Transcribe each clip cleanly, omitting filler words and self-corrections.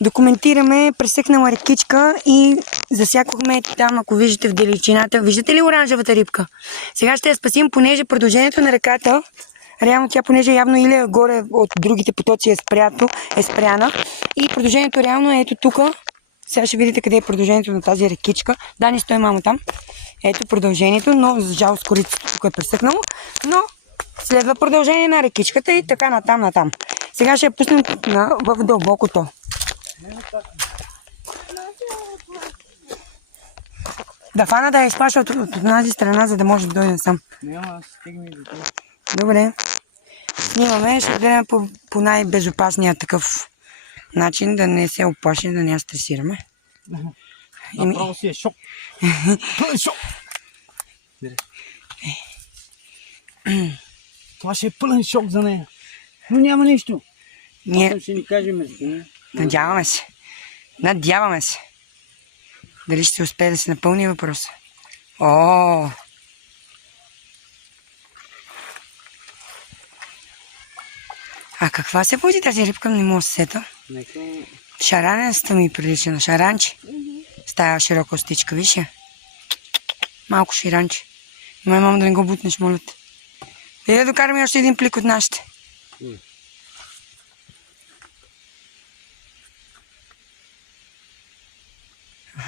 документираме пресъхнала рекичка и засякохме там, ако виждате в далечината. Виждате ли оранжевата рибка? Сега ще я спасим, понеже продължението на реката, реално тя, понеже явно или е горе от другите потоци е спряна. И продължението реално е ето тук. Сега ще видите къде е продължението на тази рекичка. Да, не стои мамо там. Ето продължението, но за жалост корицата тук е пресъхнало. Но следва продължение на рекичката и така натам. Сега ще я пуснем в дълбокото. Да фана да я изплаша от тази страна, за да може да дойде сам. Няма, стигни до това. Добре. Снимаме, ще гледаме по най-безопасния такъв начин, да не се оплашим, да не я стресираме. Направо си е шок. Шок! Това ще е пълен шок за нея. Но няма нищо. Ние Ще ни кажем. надяваме се. Дали ще успее да се напълни въпроса? О! А каква се води тази рибка? Не мога да се сета. Шаранеста ми прилича на шаранче. С тая широка остичка, виж я? Малко ширанче. Май, мамо, да не го бутнеш, моля те. Да докараме още един плик от нашите.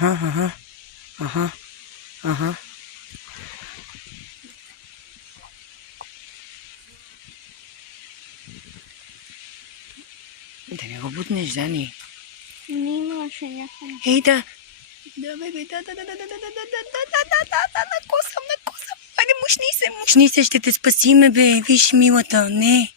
Ага. Да не го бутнеш, Дани. Не имаше някакво. Ей, да. Да, бебе, да, накосам. Айде, мушни се, ще те спасиме, бе. Виж, милата, не.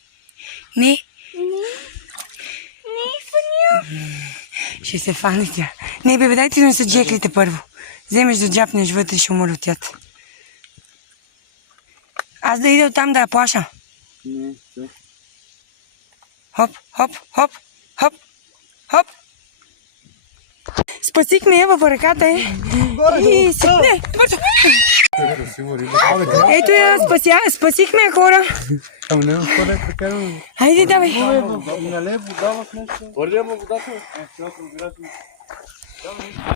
Ще се фане тя. Не, бебе, дайте да са джеклите първо. Вземеш да джапнеш вътре, ще умоля от тята. Аз да ида оттам да я плаша. Не, да. Хоп. Спасихме я във ръката и не, бързо. Ето я, спасихме я, хора. Ама не отходя така. Хайде, давай. Нале вода в нещо. Върля му водата.